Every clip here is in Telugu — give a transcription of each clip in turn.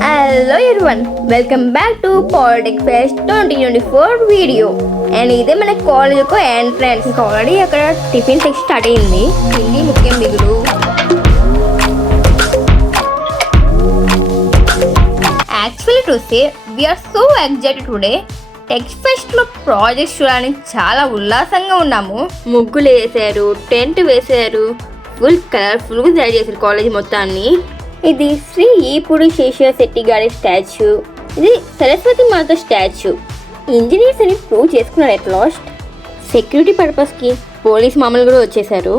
Hello everyone, welcome back to Politics Fest 2024 video. And ఇదే మన కాలేజ్ యొక్క ఎంట్రన్స్. ఇంకా ఆల్రెడీ అక్కడ టిఫిన్ సెక్షన్ స్టార్ట్ అయింది. హిందీ ముఖ్యం మిగులు. Actually to say we are so excited today. Text ఫెస్ట్లో ప్రాజెక్ట్స్ చూడడానికి చాలా ఉల్లాసంగా ఉన్నాము. ముగ్గులు వేసారు, టెంట్ వేసారు, ఫుల్ కలర్ఫుల్గా తయారు చేశారు కాలేజ్ మొత్తాన్ని. ఇది శ్రీ ఈపుడి శేషయ్య శెట్టి గారి స్టాచ్యూ. ఇది సరస్వతి మాత స్టాచ్యూ. ఇంజనీర్స్ అని ప్రూవ్ చేసుకున్నారు ఎట్ లాస్ట్. సెక్యూరిటీ పర్పస్కి పోలీస్ మామూలు కూడా వచ్చేసారు.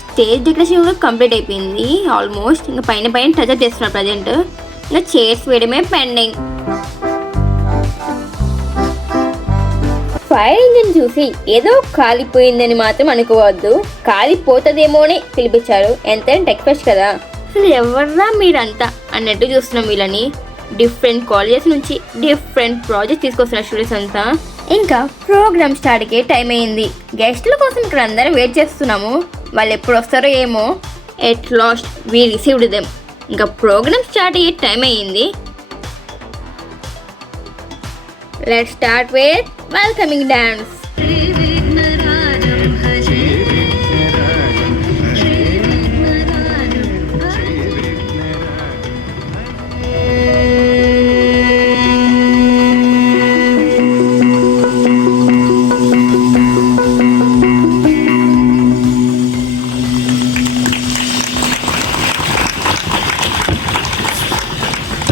స్టేజ్ డెకరేషన్ కూడా కంప్లీట్ అయిపోయింది ఆల్మోస్ట్. ఇంకా పైన టచ్ చేస్తున్నారు ప్రజెంట్. ఇంకా చైర్స్ వేయడమే పెండింగ్. ఫైర్ ఇంజిన్ చూసి ఏదో కాలిపోయిందని మాత్రం అనుకోవద్దు. కాలిపోతుందేమో అని పిలిపించారు. ఎంతైనా టెక్ ఫెస్ట్ కదా. అసలు ఎవర్రా మీరంతా అన్నట్టు చూస్తున్నాం వీళ్ళని. డిఫరెంట్ కాలేజెస్ నుంచి డిఫరెంట్ ప్రాజెక్ట్ తీసుకొస్తున్నారు స్టూడెంట్స్ అంతా. ఇంకా ప్రోగ్రామ్ స్టార్ట్కే టైం అయింది. గెస్ట్ల కోసం ఇక్కడ అందరం వెయిట్ చేస్తున్నాము. వాళ్ళు ఎప్పుడు వస్తారో ఏమో. At last we received them. ఇంకా ప్రోగ్రామ్ స్టార్ట్ అయ్యే టైం అయ్యింది. Let's start with welcoming dance.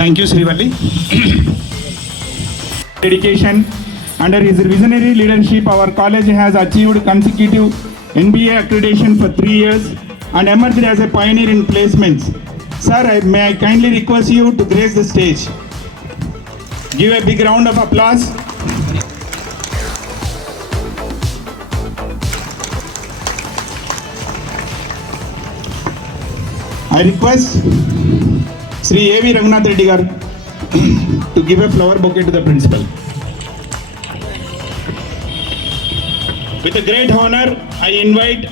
Thank you, Srivalli. Dedication. Under his visionary leadership, our college has achieved consecutive NBA accreditation for 3 years and emerged as a pioneer in placements. Sir, may I kindly request you to grace the stage. Give a big round of applause. I request Sri A.V. Raghunath Reddy garu to give a flower bouquet to the principal. With a great honor, I invite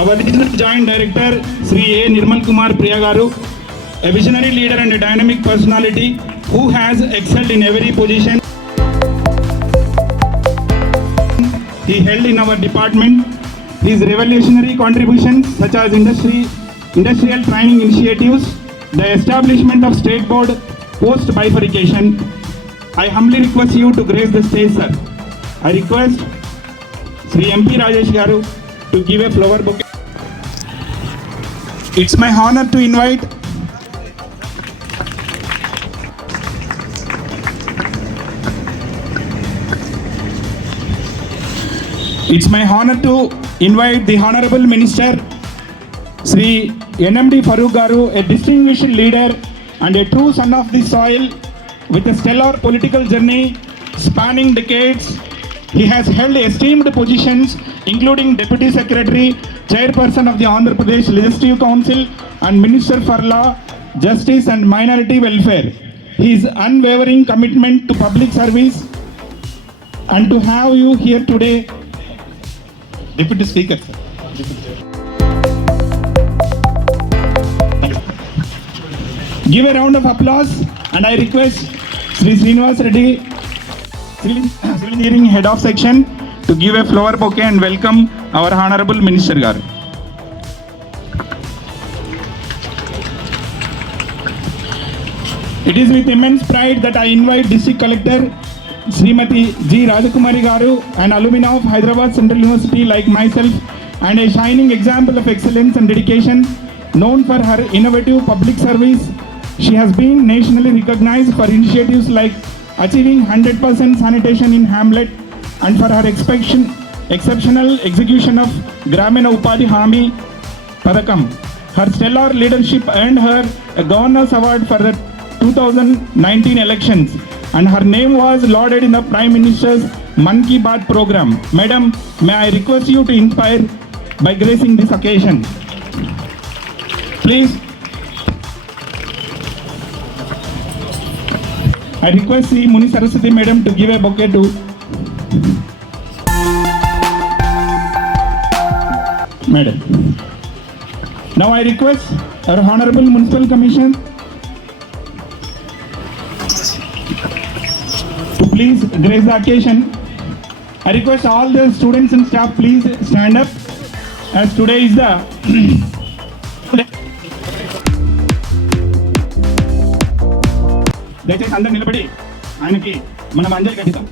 our regional joint director Sri A. Nirmal Kumar Priya garu, a visionary leader and a dynamic personality who has excelled in every position he held in our department. His revolutionary contributions such as industrial training initiatives, the establishment of state board post bifurcation. I humbly request you to grace the stage, sir. I request Sri MP Rajesh garu to give a flower bouquet. It's my honor to invite the Honorable Minister Sri NMD Farooq garu, a distinguished leader and a true son of the soil with a stellar political journey spanning decades. He has held esteemed positions including Deputy Secretary, Chairperson of the Andhra Pradesh Legislative Council and Minister for Law, Justice and Minority Welfare. His unwavering commitment to public service and to have you here today, Deputy Speaker, sir. Give a round of applause and I request Sri Srinivas Reddy, Civil Engineering Head of Section, to give a flower bouquet and welcome our Honorable Minister garu. It is with immense pride that I invite District Collector Srimati G. Rajakumari garu, an alumni of Hyderabad Central University like myself and a shining example of excellence and dedication, known for her innovative public service. She has been nationally recognized for initiatives like achieving 100% sanitation in Hamlet and for her exceptional execution of Gramina Upadhi Hami Padakam. Her stellar leadership earned her a Governor's Award for the 2019 elections and her name was lauded in the Prime Minister's Man Ki Baat program. Madam, may I request you to inspire by gracing this occasion. Please. I request Sri Muni Saraswati Madam to give a bouquet to Madam. Now I request our Honorable Municipal Commission please grace the occasion. I request all the students and staff please stand up as today is the దయచేసి అందరు నిలబడి ఆయనకి మనం అంజలి ఘటిద్దాం.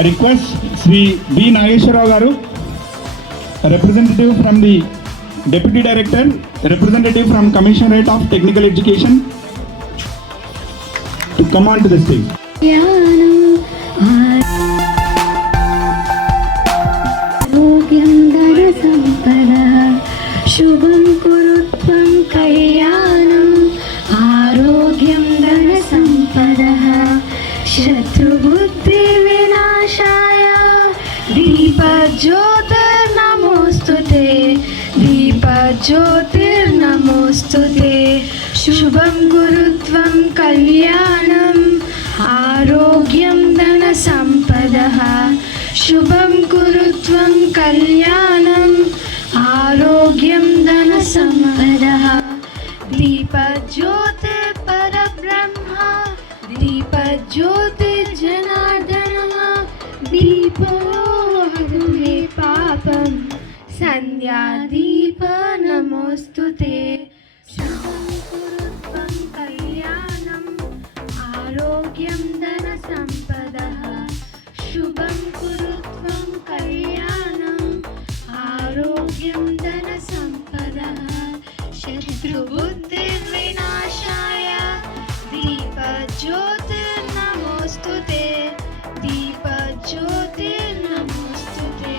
I request Sri B. Nageshwarao Garu, a representative from the Deputy Director, a representative from Commissionerate of Technical Education, to come on to the stage. శుభం కురుత్వం కళ్యాణం ఆరోగ్యం ధన సంపద శత్రుబుద్ధి వినాశాయ దీపజ్యోతిర్నమోస్తుతే దీపజ్యోతిర్నమోస్తుతే శుభం గురుత్వం కళ్యాణం ఆరోగ్యం ధన సంపద శుభం గురుత్వం కళ్యాణం ఆరోగ్యం ధన సంపద దీపజ్యోతి పరబ్రహ్మ దీపజ్యోతి జనార్దన దీపలో హరే పాపం సంధ్యాదీప నమోస్తుతే శుభం కురుత్వం కళ్యాణం ఆరోగ్యం ధన సంపద శుభం కురుత్వం కళ్యాణం ఆరోగ్యం ధన సంపద శత్రుబుద్ధి వినాశాయ దీపజ్యోతిర్నమోస్తుతే దీపజ్యోతిర్నమోస్తుతే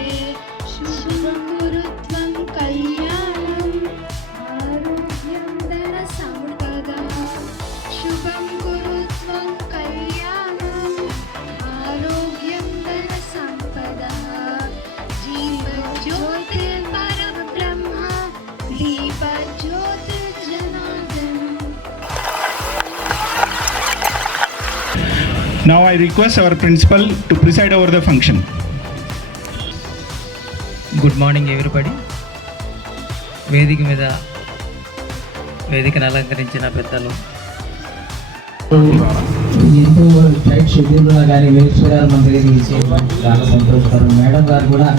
శుభం గురుత్వం కళ్యాణం ఆరోగ్యం ధన సంపద శుభం గురుత్వం కళ్యాణం ఆరోగ్యం ధన సంపద జీవజ్యోతి పరబ్రహ్మ దీపజ్యోతి Janardhanam. Now I request our principal to preside over the function. Good morning everybody. వేదికను అలంకరించిన పెద్దలు, ఎంతో టైట్ షెడ్యూల్లో కానీ వేశ్వరాలు మన దగ్గరికి చేయడం చాలా సంతోషకరం. మేడం గారు కూడా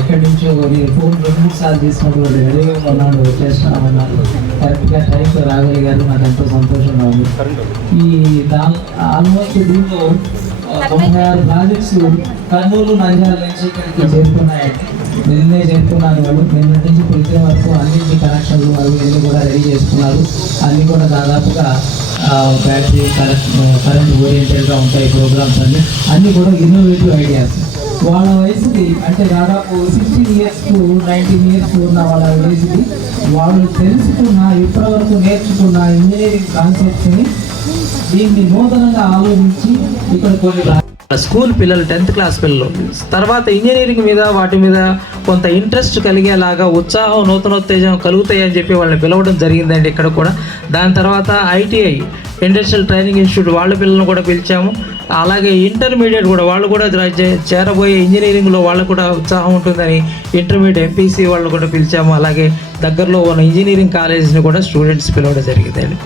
ఎక్కడి నుంచో ఫోన్ 2-3 సార్లు తీసుకుంటూ రెడీగా ఉన్నాడు, వచ్చేస్తున్నామన్నారు. కరెక్ట్గా టైంతో రాగలిగారు. నాకు ఎంతో సంతోషంగా ఉంది. ఈ ఆల్మోస్ట్ దీంట్లో 96 ప్రాజెక్ట్స్ కర్నూలు నంద్యాల నుంచి ఇక్కడికి చేరుకున్నాయండి. నిన్నే చేరుకున్నారు వాళ్ళు. నిన్న నుంచి పులితే వరకు అన్నింటి కనెక్షన్లు అవి అన్నీ కూడా రెడీ చేసుకున్నారు. అన్నీ కూడా దాదాపుగా బ్యాటరీ కరెంట్ ఓరియంటెడ్గా ఉంటాయి ప్రోగ్రామ్స్ అన్నీ కూడా ఇన్నోవేటివ్ ఐడియాస్. వాళ్ళ వయసుకి అంటే దాదాపు 16 years to 19 years ఉన్న వాళ్ళ వయసుకి వాళ్ళు తెలుసుకున్న ఇప్పటివరకు నేర్చుకున్న ఇంజనీరింగ్ కాన్సెప్ట్స్ని దీన్ని నూతనంగా ఆలోచించి ఇక్కడ కొన్ని స్కూల్ పిల్లలు 10th క్లాస్ పిల్లలు తర్వాత ఇంజనీరింగ్ మీద వాటి మీద కొంత ఇంట్రెస్ట్ కలిగేలాగా ఉత్సాహం నూతనోత్తేజం కలుగుతాయని చెప్పి వాళ్ళని పిలవడం జరిగిందండి ఇక్కడ కూడా. దాని తర్వాత ITI ఇండస్ట్రియల్ ట్రైనింగ్ ఇన్స్టిట్యూట్ వాళ్ళ పిల్లలను కూడా పిలిచాము. అలాగే ఇంటర్మీడియట్ కూడా వాళ్ళు కూడా చేరబోయే ఇంజనీరింగ్లో వాళ్ళకు కూడా ఉత్సాహం ఉంటుందని ఇంటర్మీడియట్ MPC వాళ్ళు కూడా పిలిచాము. అలాగే దగ్గరలో ఉన్న ఇంజనీరింగ్ కాలేజీని కూడా స్టూడెంట్స్ పిలవడం జరిగిందండి.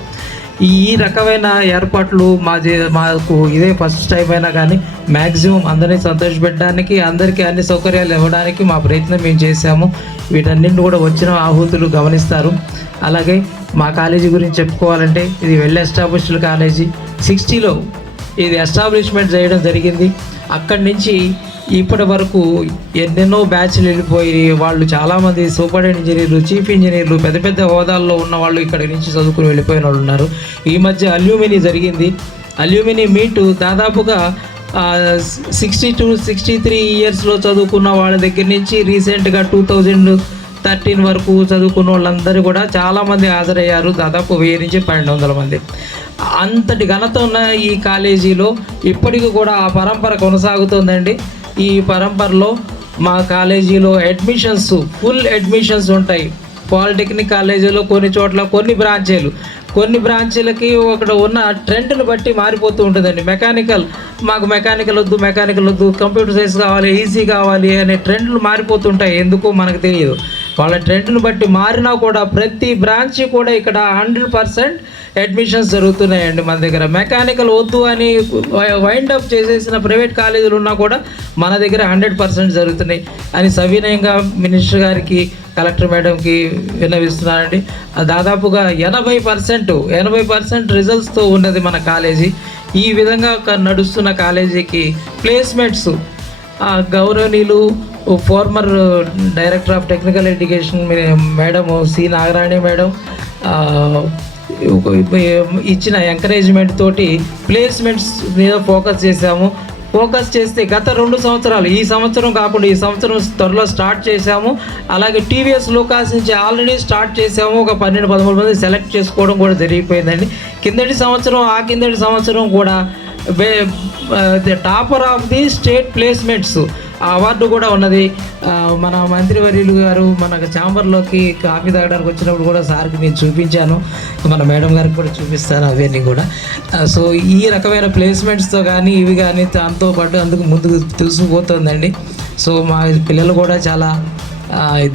ఈ రకమైన ఏర్పాట్లు మాకు ఇదే ఫస్ట్ టైం అయినా కానీ మ్యాక్సిమం అందరినీ సంతోషపెట్టడానికి, అందరికీ అన్ని సౌకర్యాలు ఇవ్వడానికి మా ప్రయత్నం మేము చేశాము. వీటన్నింటిని కూడా వచ్చిన ఆహుతులు గమనిస్తారు. అలాగే మా కాలేజీ గురించి చెప్పుకోవాలంటే ఇది వెల్ ఎస్టాబ్లిష్డ్ కాలేజీ. 60లో ఇది ఎస్టాబ్లిష్మెంట్ చేయడం జరిగింది. అక్కడి నుంచి ఇప్పటి వరకు ఎన్నెన్నో బ్యాచ్లు వెళ్ళిపోయి వాళ్ళు చాలామంది సూపరింటెండెంట్ ఇంజనీర్లు, చీఫ్ ఇంజనీర్లు, పెద్ద పెద్ద హోదాల్లో ఉన్న వాళ్ళు ఇక్కడి నుంచి చదువుకుని వెళ్ళిపోయిన వాళ్ళు ఉన్నారు. ఈ మధ్య అల్యూమినీ జరిగింది. అల్యూమినీ మీటు దాదాపుగా 62-63 ఇయర్స్లో చదువుకున్న వాళ్ళ దగ్గర నుంచి రీసెంట్గా 13 వరకు చదువుకున్న వాళ్ళందరూ కూడా చాలామంది హాజరయ్యారు. దాదాపు 1000 నుంచి 1200 మంది. అంతటి ఘనత ఉన్న ఈ కాలేజీలో ఇప్పటికీ కూడా ఆ పరంపర కొనసాగుతుందండి. ఈ పరంపరలో మా కాలేజీలో అడ్మిషన్స్, ఫుల్ అడ్మిషన్స్ ఉంటాయి. పాలిటెక్నిక్ కాలేజీలో కొన్ని చోట్ల కొన్ని బ్రాంచీలకి ఒకటి ఉన్న ట్రెండ్ని బట్టి మారిపోతూ ఉంటుందండి. మాకు మెకానికల్ వద్దు, కంప్యూటర్ సైన్స్ కావాలి, ఈసీ కావాలి అనే ట్రెండ్లు మారిపోతుంటాయి. ఎందుకో మనకు తెలియదు. వాళ్ళ ట్రెండ్ని బట్టి మారినా కూడా ప్రతి బ్రాంచ్ కూడా ఇక్కడ 100% అడ్మిషన్స్ జరుగుతున్నాయండి మన దగ్గర. మెకానికల్ వద్దు అని వైండప్ చేసేసిన ప్రైవేట్ కాలేజీలు ఉన్నా కూడా మన దగ్గర 100% జరుగుతున్నాయి అని సవినయంగా మినిస్టర్ గారికి, కలెక్టర్ మేడంకి విన్నవిస్తున్నానండి. దాదాపుగా 80% రిజల్ట్స్తో ఉన్నది మన కాలేజీ. ఈ విధంగా నడుస్తున్న కాలేజీకి ప్లేస్మెంట్స్ గౌరవనీయులు former director of technical education madam C Nagarani madam ఇచ్చిన ఎంకరేజ్మెంట్ తోటి ప్లేస్మెంట్స్ మీద ఫోకస్ చేస్తే గత 2 సంవత్సరాలు, ఈ సంవత్సరం కాకుండా ఈ సంవత్సరం త్వరలో స్టార్ట్ చేశాము. అలాగే టీవీఎస్ లోకాస్ నుంచి ఆల్రెడీ స్టార్ట్ చేసాము. ఒక 12-13 మంది సెలెక్ట్ చేసుకోవడం కూడా జరిగిపోయిందండి. కిందటి సంవత్సరం కూడా topper of the state placements award కూడా ఉన్నది. మన మంత్రివర్యులు గారు మన ఛాంబర్లోకి కాఫీ తాగడానికి వచ్చినప్పుడు కూడా సార్కి నేను చూపించాను, మన మేడం గారికి కూడా చూపిస్తాను అవన్నీ కూడా. సో ఈ రకమైన ప్లేస్మెంట్స్తో కానీ ఇవి కానీ దాంతో పాటు అందుకు ముందుకు తెలిసిపోతుందండి. సో మా పిల్లలు కూడా చాలా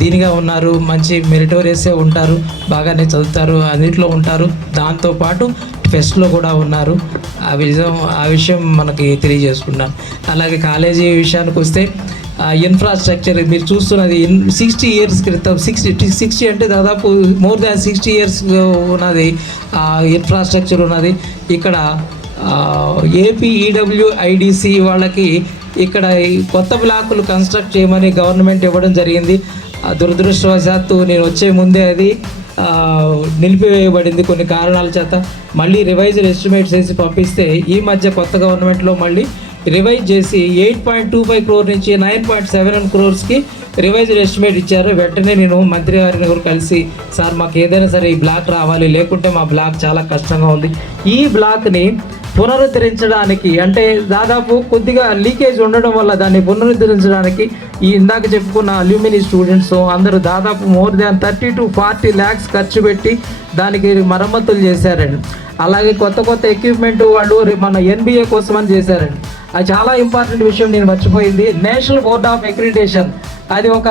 దీనిగా ఉన్నారు, మంచి మెరిటోరియస్సే ఉంటారు, బాగానే చదువుతారు, అన్నింటిలో ఉంటారు. దాంతోపాటు ఫెస్ట్లో కూడా ఉన్నారు. ఆ విషయం మనకి తెలియజేసుకున్నాను. అలాగే కాలేజీ విషయానికి వస్తే ఇన్ఫ్రాస్ట్రక్చర్ మీరు చూస్తున్నది 60 years క్రితం, 60 అంటే దాదాపు మోర్ దాన్ 60 years ఉన్నది ఇన్ఫ్రాస్ట్రక్చర్ ఉన్నది. ఇక్కడ ఏపీ ఈడబ్ల్యూఐడిసి వాళ్ళకి ఇక్కడ కొత్త బ్లాకులు కన్స్ట్రక్ట్ చేయమని గవర్నమెంట్ ఇవ్వడం జరిగింది. దురదృష్టవశాత్తు నేను వచ్చే ముందే అది నిలిపివేయబడింది కొన్ని కారణాల చేత. మళ్ళీ రివైజ్డ్ ఎస్టిమేట్స్ వేసి పంపిస్తే ఈ మధ్య కొత్త గవర్నమెంట్లో మళ్ళీ రివైజ్ చేసి 8.25 crore నుంచి 9.71 crores రివైజ్డ్ ఎస్టిమేట్ ఇచ్చారు. వెంటనే నేను మంత్రి గారిని కలిసి, సార్ మాకు ఏదైనా సరే ఈ బ్లాక్ రావాలి, లేకుంటే మా బ్లాక్ చాలా కష్టంగా ఉంది. ఈ బ్లాక్ని పునరుద్ధరించడానికి, అంటే దాదాపు కొద్దిగా లీకేజ్ ఉండడం వల్ల దాన్ని పునరుద్ధరించడానికి ఈ ఇందాక చెప్పుకున్న అల్యూమిని స్టూడెంట్స్ అందరూ దాదాపు మోర్ దాన్ 30 to 40 lakhs ఖర్చు పెట్టి దానికి మరమ్మతులు చేశారండి. అలాగే కొత్త ఎక్విప్మెంట్ వాళ్ళు మన NBA కోసం అని చేశారండి. అది చాలా ఇంపార్టెంట్ విషయం, నేను మర్చిపోయింది. నేషనల్ బోర్డ్ ఆఫ్ అక్రిడిటేషన్ అది ఒక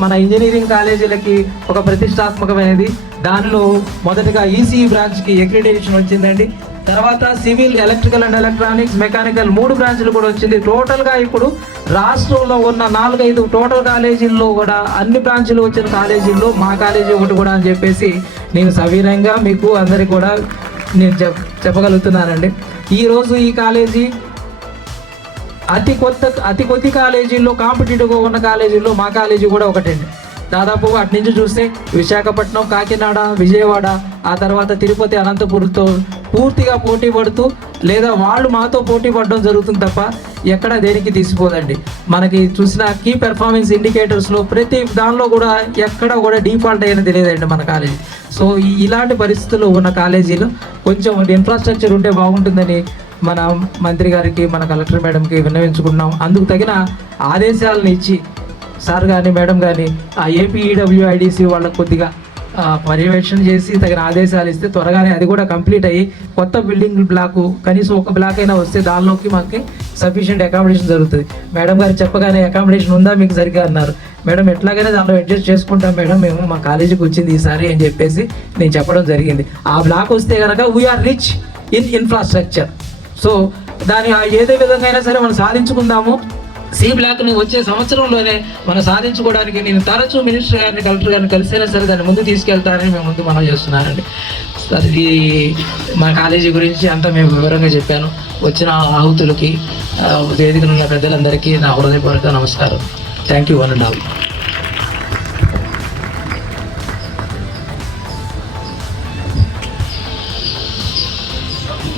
మన ఇంజనీరింగ్ కాలేజీలకి ఒక ప్రతిష్టాత్మకమైనది. దానిలో మొదటగా ఈసీఈ బ్రాంచ్కి అక్రిడిటేషన్ వచ్చిందండి. తర్వాత civil, electrical and electronics, mechanical 3 బ్రాంచ్లు కూడా వచ్చింది. టోటల్గా ఇప్పుడు రాష్ట్రంలో ఉన్న 4-5 టోటల్ కాలేజీల్లో కూడా అన్ని బ్రాంచ్లు వచ్చిన కాలేజీల్లో మా కాలేజీ ఒకటి కూడా అని చెప్పేసి నేను సవినయంగా మీకు అందరికీ కూడా నేను చెప్పగలుగుతున్నానండి. ఈరోజు ఈ కాలేజీ అతి కొద్ది కాలేజీల్లో కాంపిటేటివ్గా ఉన్న కాలేజీల్లో మా కాలేజీ కూడా ఒకటండి. దాదాపు అటు నుంచి చూస్తే విశాఖపట్నం, కాకినాడ, విజయవాడ, ఆ తర్వాత తిరుపతి, అనంతపురంతో పూర్తిగా పోటీ పడుతూ లేదా వాళ్ళు మాతో పోటీ పడడం జరుగుతుంది తప్ప ఎక్కడ దేనికి తీసిపోదండి. మనకి చూసిన కీ పెర్ఫార్మెన్స్ ఇండికేటర్స్లో ప్రతి దానిలో కూడా ఎక్కడ కూడా డిఫాల్ట్ అయినది లేదండి మన కాలేజీ. సో ఇలాంటి పరిస్థితుల్లో ఉన్న కాలేజీలో కొంచెం ఇన్ఫ్రాస్ట్రక్చర్ ఉంటే బాగుంటుందని మన మంత్రి గారికి, మన కలెక్టర్ మేడంకి విన్నవించుకున్నాం. అందుకు తగిన ఆదేశాలను ఇచ్చి సార్ కానీ మేడం కానీ ఆ ఏపీ ఈడబ్ల్యూఐడిసి వాళ్ళకు కొద్దిగా పర్యవేక్షణ చేసి తగిన ఆదేశాలు ఇస్తే త్వరగానే అది కూడా కంప్లీట్ అయ్యి కొత్త బిల్డింగ్ బ్లాకు కనీసం ఒక బ్లాక్ అయినా వస్తే దానిలోకి మాకు సఫిషియెంట్ అకామిడేషన్ జరుగుతుంది. మేడం గారు చెప్పగానే అకామిడేషన్ ఉందా మీకు సరిగ్గా అన్నారు. మేడం ఎట్లాగైనా దాంట్లో అడ్జస్ట్ చేసుకుంటాం మేడం, మేము మా కాలేజీకి వచ్చింది ఈసారి అని చెప్పేసి నేను చెప్పడం జరిగింది. ఆ బ్లాక్ వస్తే కనుక we are rich in infrastructure. So దాన్ని ఏదే విధంగా అయినా సరే మనం సాధించుకుందాము. సి బ్లాక్ని వచ్చే సంవత్సరంలోనే మనం సాధించుకోవడానికి నేను తరచూ మినిస్టర్ గారిని, కలెక్టర్ గారిని కలిసైనా సరే దాన్ని ముందు తీసుకెళ్తారని మేము ముందు మనం చేస్తున్నానండి. అది మా కాలేజీ గురించి అంతా మేము వివరంగా చెప్పాను. వచ్చిన ఆహుతులకి, వేదికలు ఉన్న పెద్దలందరికీ నా హృదయపూర్వక నమస్కారం. Thank you one and all.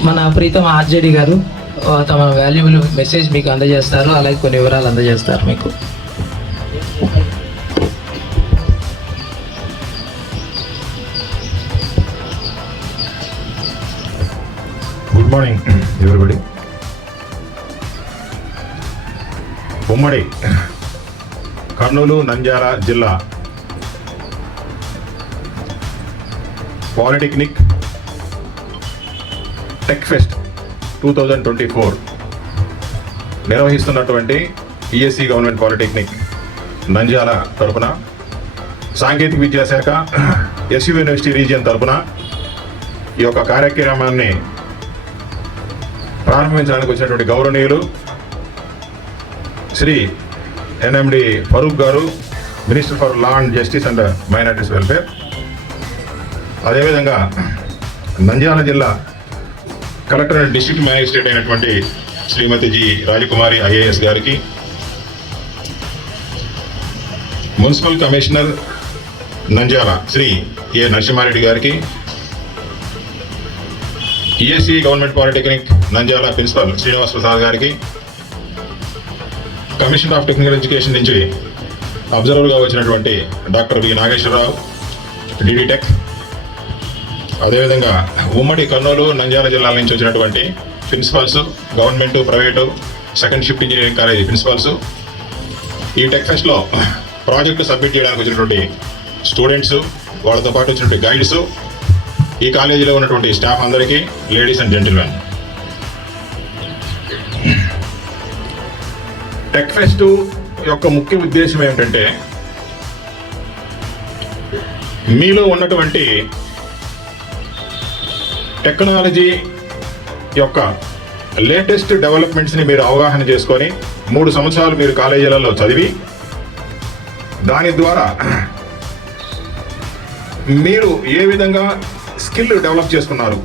మన ప్రీతం ఆర్జేడి గారు తమ వాల్యుబుల్ మెసేజ్ మీకు అందజేస్తారు, అలాగే కొన్ని వివరాలు అందజేస్తారు మీకు. Good morning everybody. ఉమ్మడి కర్నూలు నంద్యాల జిల్లా పాలిటెక్నిక్ టెక్ ఫెస్ట్ 2024 నిర్వహిస్తున్నటువంటి ఈఎస్సి గవర్నమెంట్ పాలిటెక్నిక్ నంద్యాల తరపున, సాంకేతిక విద్యాశాఖ ఎస్యు యూనివర్సిటీ రీజియన్ తరపున ఈ యొక్క కార్యక్రమాన్ని ప్రారంభించడానికి వచ్చినటువంటి గౌరవనీయులు Shri NMD Farooq garu, minister for law and justice and minorities welfare, అదేవిధంగా నంద్యాల జిల్లా కలెక్టర్ అండ్ డిస్ట్రిక్ట్ మ్యాజిస్ట్రేట్ అయినటువంటి శ్రీమతి జి రాజకుమారి ఐఏఎస్ గారికి, municipal commissioner Nandyal Shri A Narasimhareddy గారికి, ESC government polytechnic Nandyal principal Srinivas Prasad గారికి, కమిషన్ ఆఫ్ టెక్నికల్ ఎడ్యుకేషన్ నుంచి అబ్జర్వర్గా వచ్చినటువంటి doctor V Nageswararao DD tech, అదేవిధంగా ఉమ్మడి కర్నూలు నంద్యాల జిల్లాల నుంచి వచ్చినటువంటి principals, government private second shift engineering college principals, ఈ టెక్ ఫెస్ట్లో ప్రాజెక్టు సబ్మిట్ చేయడానికి వచ్చినటువంటి స్టూడెంట్స్, వాళ్ళతో పాటు వచ్చినటువంటి గైడ్స్, ఈ కాలేజీలో ఉన్నటువంటి స్టాఫ్ అందరికీ, ladies and gentlemen. Tech fest యొక్క ముఖ్య ఉద్దేశం ఏమిటంటే మీలో ఉన్నటువంటి టెక్నాలజీ యొక్క లేటెస్ట్ డెవలప్మెంట్స్ని మీరు అవగాహన చేసుకొని 3 సంవత్సరాలు మీరు కాలేజీలలో చదివి దాని ద్వారా మీరు ఏ విధంగా స్కిల్ డెవలప్ చేసుకున్నారు,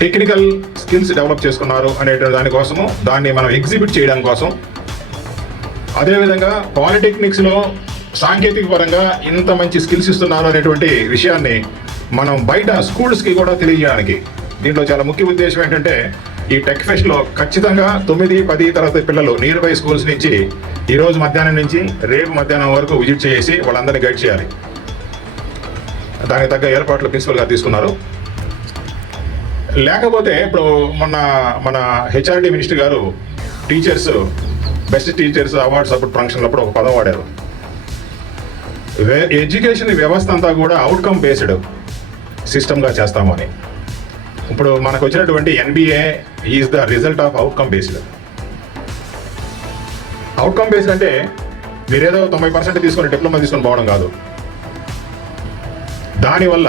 టెక్నికల్ స్కిల్స్ డెవలప్ చేసుకున్నారు అనే దానికోసము, దాన్ని మనం ఎగ్జిబిట్ చేయడం కోసం, అదేవిధంగా పాలిటెక్నిక్స్లో సాంకేతిక పరంగా ఇంత మంచి స్కిల్స్ ఇస్తున్నారు అనేటువంటి విషయాన్ని మనం బయట స్కూల్స్కి కూడా తెలియజేయడానికి. దీంట్లో చాలా ముఖ్య ఉద్దేశం ఏంటంటే ఈ టెక్ ఫెస్ట్లో ఖచ్చితంగా 9, 10 తరగతి పిల్లలు నియర్ బై స్కూల్స్ నుంచి ఈరోజు మధ్యాహ్నం నుంచి రేపు మధ్యాహ్నం వరకు విజిట్ చేసి వాళ్ళందరినీ గైడ్ చేయాలి. దానికి తగ్గ ఏర్పాట్లు ప్రిన్సిపల్ గారు తీసుకున్నారు. లేకపోతే ఇప్పుడు మన హెచ్ఆర్డి మినిస్టర్ గారు టీచర్స్ బెస్ట్ టీచర్స్ అవార్డ్స్ అప్పుడు ఫంక్షన్ అప్పుడు ఒక పదం వాడారు. ఎడ్యుకేషన్ వ్యవస్థ అంతా కూడా అవుట్కమ్ బేస్డ్ సిస్టమ్గా చేస్తామని. ఇప్పుడు మనకు వచ్చినటువంటి NBA is the result of outcome based. Outcome based అంటే మీరేదో 90% తీసుకొని డిప్లొమా తీసుకొని పోవడం కాదు. దానివల్ల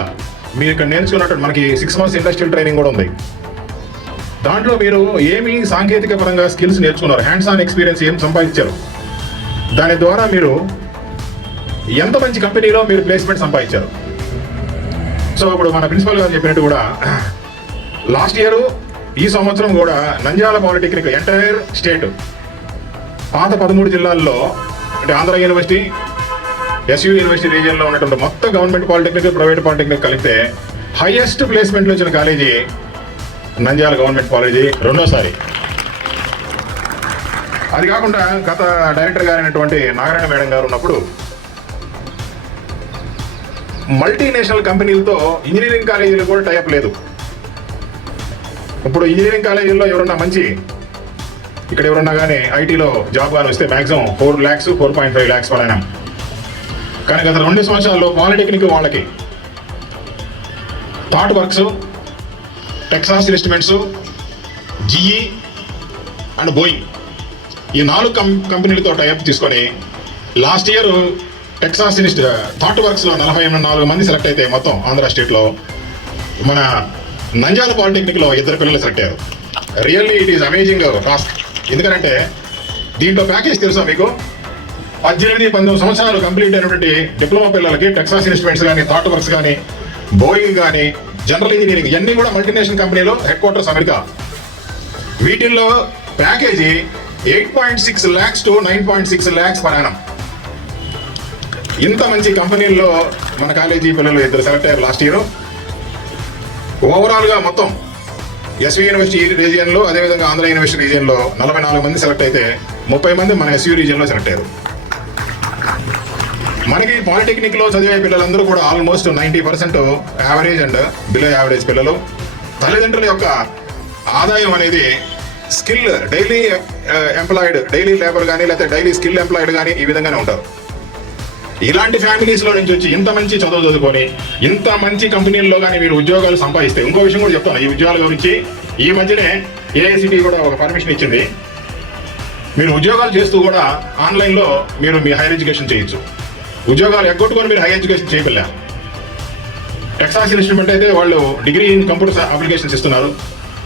మీరు ఇక్కడ నేర్చుకున్నట్టు మనకి 6 months ఇండస్ట్రియల్ ట్రైనింగ్ కూడా ఉంది. దాంట్లో మీరు ఏమి సాంకేతిక పరంగా స్కిల్స్ నేర్చుకున్నారు, హ్యాండ్స్ ఆన్ ఎక్స్పీరియన్స్ ఏం సంపాదించారు, దాని ద్వారా మీరు ఎంత మంచి కంపెనీలో మీరు ప్లేస్మెంట్ సంపాదించారు. సో ఇప్పుడు మన ప్రిన్సిపల్ గారు చెప్పినట్టు కూడా లాస్ట్ ఇయర్ ఈ సంవత్సరం కూడా నంద్యాల పాలిటెక్నిక్ ఎంటైర్ స్టేట్ పాత 13 జిల్లాల్లో అంటే ఆంధ్ర యూనివర్సిటీ, ఎస్యు యూనివర్సిటీ రీజియన్లో ఉన్నటువంటి మొత్తం గవర్నమెంట్ పాలిటెక్నిక్, ప్రైవేట్ పాలిటెక్నిక్ కలిపితే హైయెస్ట్ ప్లేస్మెంట్లో వచ్చిన కాలేజీ నంద్యాల గవర్నమెంట్ కాలేజీ రెండోసారి. అది కాకుండా గత డైరెక్టర్ గారు అయినటువంటి నారాయణ మేడం గారు ఉన్నప్పుడు మల్టీనేషనల్ కంపెనీలతో ఇంజనీరింగ్ కాలేజీలు కూడా టైప్ లేదు. ఇప్పుడు ఇంజనీరింగ్ కాలేజీల్లో ఎవరన్నా మంచి ఇక్కడ ఎవరన్నా కానీ ఐటీలో జాబ్ కానీ వస్తే maximum 4 lakhs 4.5 lakhs per annum. కానీ గత 2 సంవత్సరాల్లో పాలిటెక్నిక్ వాళ్ళకి thought works, Texas instruments, GE and Boeing ఈ 4 కంపెనీలతో టైప్ తీసుకొని లాస్ట్ ఇయర్ టెక్సాస్ థాట్ వర్క్స్లో 44 మంది సెలెక్ట్ అయితే మొత్తం ఆంధ్ర స్టేట్లో మన నంద్యాల పాలిటెక్నిక్లో 2 పిల్లలు సెలెక్ట్ అయ్యారు. Really it is amazing task. ఎందుకంటే దీంట్లో ప్యాకేజ్ తెలుసా మీకు, 18-19 సంవత్సరాలు కంప్లీట్ అయినటువంటి డిప్లొమా పిల్లలకి టెక్సాస్ ఇన్స్ట్రుమెంట్స్ కానీ, థాట్ వర్క్స్ కానీ, బోయింగ్ కానీ, జనరల్ ఇంజనీరింగ్ ఇవన్నీ కూడా మల్టీనేషనల్ కంపెనీలో హెడ్ క్వార్టర్స్ అమెరికా. వీటిల్లో package 8.6 lakhs to 9.6 lakhs per annum. ఇంత మంచి కంపెనీల్లో మన కాలేజీ పిల్లలు 2 సెలెక్ట్ అయ్యారు లాస్ట్ ఇయర్. ఓవరాల్గా మొత్తం ఎస్యు యూనివర్సిటీ రీజియన్లో, అదేవిధంగా ఆంధ్ర యూనివర్సిటీ రీజియన్లో 44 మంది సెలెక్ట్ అయితే 30 మంది మన ఎస్యు రీజియన్లో సెలెక్ట్ అయ్యారు. మనకి పాలిటెక్నిక్లో చదివే పిల్లలందరూ కూడా almost 90% average and below average పిల్లలు. తల్లిదండ్రుల యొక్క ఆదాయం అనేది skill daily employed, daily labour కానీ లేకపోతే డైలీ స్కిల్ ఎంప్లాయిడ్ కానీ ఈ విధంగానే ఉంటారు. ఇలాంటి ఫ్యామిలీస్లో నుంచి వచ్చి ఇంత మంచి చదువు చదువుకొని ఇంత మంచి కంపెనీల్లో కానీ మీరు ఉద్యోగాలు సంపాదిస్తే, ఇంకో విషయం కూడా చెప్తాను ఈ ఉద్యోగాల గురించి. ఈ మధ్యనే ఏఐసిటి కూడా ఒక పర్మిషన్ ఇచ్చింది, మీరు ఉద్యోగాలు చేస్తూ కూడా ఆన్లైన్లో మీరు మీ హైయర్ ఎడ్యుకేషన్ చేయొచ్చు. ఉద్యోగాలు ఎగ్గొట్టుకొని మీరు హైయర్ ఎడ్యుకేషన్ చేయగలరా? టెక్సాస్ ఇన్స్ట్రుమెంట్ అయితే వాళ్ళు డిగ్రీ ఇన్ కంప్యూటర్ అప్లికేషన్స్ ఇస్తున్నారు.